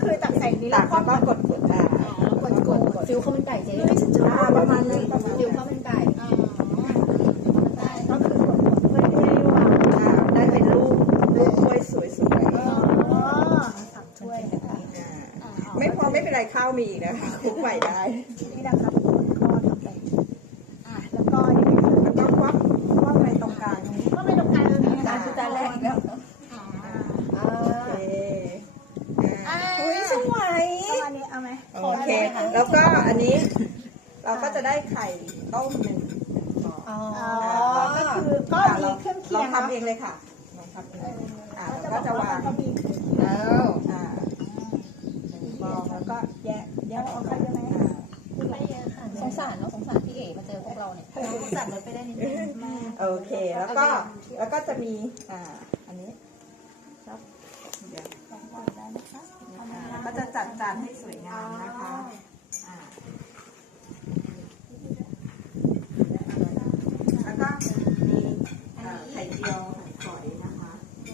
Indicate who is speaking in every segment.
Speaker 1: คือตักใส่นี้
Speaker 2: ตั
Speaker 1: แล้ว
Speaker 2: กแล้วก็กด
Speaker 3: ฟิวข้าวมันไก่เจ๊
Speaker 2: ประมาณนั้น
Speaker 3: ฟิวข้าวมันไก่
Speaker 1: ก็คือกดเพื่อให้ว่า
Speaker 2: ได้เป็นรูปถ้วยสวยๆ
Speaker 1: ตักถ้วย
Speaker 2: ไม่พอไม่เป็นไรข้าวมีอีกนะคะคลุกใหม่ได้
Speaker 1: นี่นะครับก็ทำไปแล้วก็ยังไง
Speaker 2: แล้วก็ควักไปตรงกลางตรงนี้
Speaker 1: ก็ไม่ต้องการตรงนี้นะ
Speaker 3: จานคือจานแรกอีกแล้ว
Speaker 2: โอเค
Speaker 3: อุ้ยสวย
Speaker 1: อันนี้เอาไหม
Speaker 2: โอเค แล้วก็อันนี้เราก็จะได้ไข่ต้มหนึ่งฟอง
Speaker 3: อ๋อ
Speaker 1: ก็คือก็มีเครื่องเคียง
Speaker 2: เราทำเองเลยค่ะเราทำเองแล้วก็จะวาง
Speaker 1: ก็มีเครื่องเคียง
Speaker 3: แล้ว
Speaker 2: หนึ่งฟองแล้วก็แยก
Speaker 1: เอาเข้าเยอะไหม
Speaker 3: ไม่เยอะค่ะสงสารเนาะสงสารพี่เอ๋มาเจอพวกเราเนี่ยสั่งรถไปได้นิดนึง
Speaker 2: โอเคแล้วก็จะมีอันนี้ครับเดี๋ยวก็จะจัดจานให้สวยงามนะคะแล้วก็มีไข่เจียวหั่นฝอยนะคะ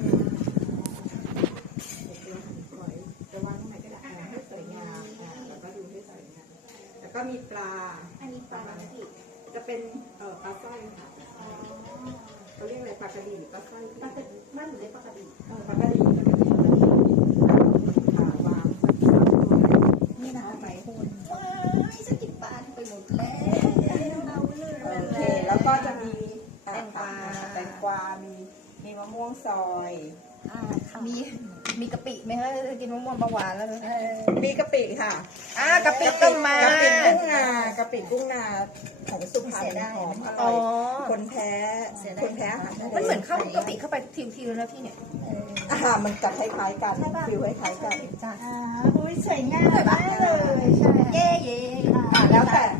Speaker 2: ไข่เจียวหั่นฝอยจะวางตรงไหนก็ได้ให้สวยงามแล้วก็ดูให้สวยงามแล้วก็มีปลา
Speaker 1: อันนี้ปลาอะไรพี่
Speaker 2: จะเป็นปลาสร้อยค่ะเขาเรียกอะไรปลากระดีปลาสร้อยปลากระดีบ้านหนูเรียกปลากระดีปลากระดีวางนี่นะคะไหมคุณ
Speaker 3: ไม่จะกินปลาไปหมดแล้ว
Speaker 2: โอเคแล้วก็จะมีแตงกวามีมะม่วงซอย
Speaker 3: มีกะปิไหมคะจะกินมะม่วงเบาหวานแล้ว
Speaker 2: มีกะปิค่ะ
Speaker 3: กะปิก็มาก
Speaker 2: ะปิกุ้งนากะปิกุ้งนาของสุพรรณหอมอร่อยคนแพ้อาหารทะเล
Speaker 3: มันเหมือนเข้ากะปิเข้าไปทีแล้วนะพี่เนี่ย
Speaker 2: มันจะคล้ายๆกันฟิลคล้ายๆกัน
Speaker 3: จ้า
Speaker 1: อุ้ยสวยงามมากเลยใช่
Speaker 3: เย่เย่
Speaker 2: แล้ว